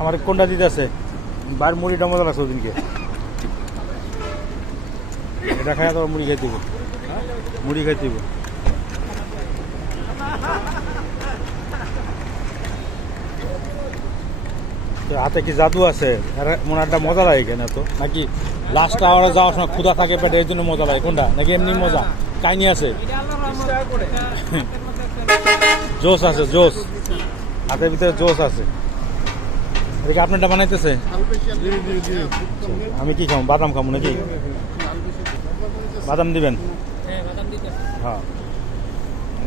আমার কোনটা দিতে আছে বার মুড়িটা মজা লাগছে ওদিনকে এটা খাই তো মুড়ি খাই দিব মুড়ি খাই দিব হাতে কি জাদু আছে মনে একটা মজা লাগে কেন তো নাকি লাস্ট আওয়ারে যাওয়ার সময় ক্ষুধা থাকে পেটে এর জন্য মজা লাগে কোনটা নাকি এমনি মজা কাহিনি আছে জোস আছে জোস হাতের ভিতরে জোস আছে এটা আপনারটা বানাইতেছে আমি কি খাবো বাদাম খাবো নাকি বাদাম দিবেন হ্যাঁ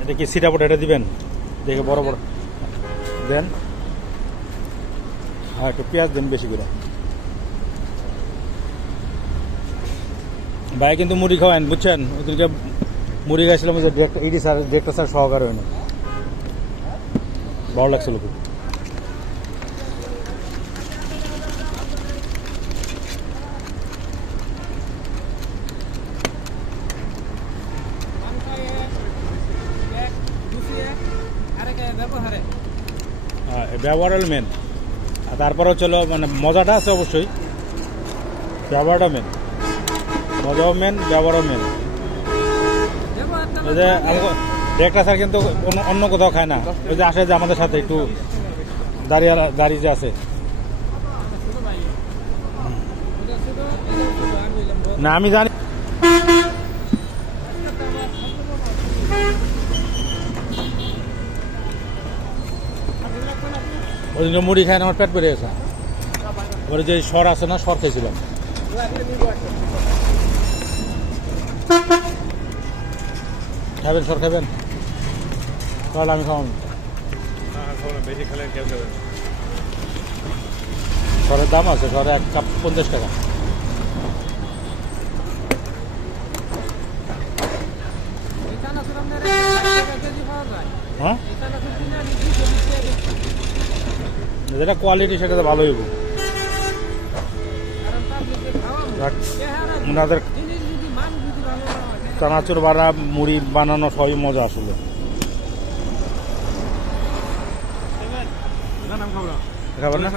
এটা কি সিটাপোটা এটা দিবেন দেখে বড় বড় দেন হ্যাঁ একটু পেঁয়াজ দেন বেশি করে ভাই কিন্তু মুড়ি খাওয়ান বুঝছেন ওদেরকে মুড়ি খাইছিলাম যে ডিরেক্টর স্যার সহকারে হয় না ভালো লাগছিল খুব ব্যবহার হলো মেন আর তারপরে চলো মানে মজাটা আছে অবশ্যই ব্যবহারটা মেন মজাও মেন ব্যবহারও মেন ওই যে ডিরেক্টর স্যার কিন্তু অন্য কোথাও খায় না ওই যে আসে যে আমাদের সাথে একটু দাঁড়িয়ে যে আছে না আমি জানি ওই জন্য মুড়ি খায় আমার পেট বেড়ে গেছে ওর যে সর আছে না সর খেয়েছিলাম খাবেন সর খাবেন তাহলে আমি খাওয়ান বেশি খেলে কেউ খাবেন সরের দাম আছে সরে 1 কাপ 50 টাকা হ্যাঁ যেটা কোয়ালিটি সেটা তো ভালোই হইব ওনাদের চানাচুর বাড়া মুড়ি বানানো সবই মজা আসলে খাবার না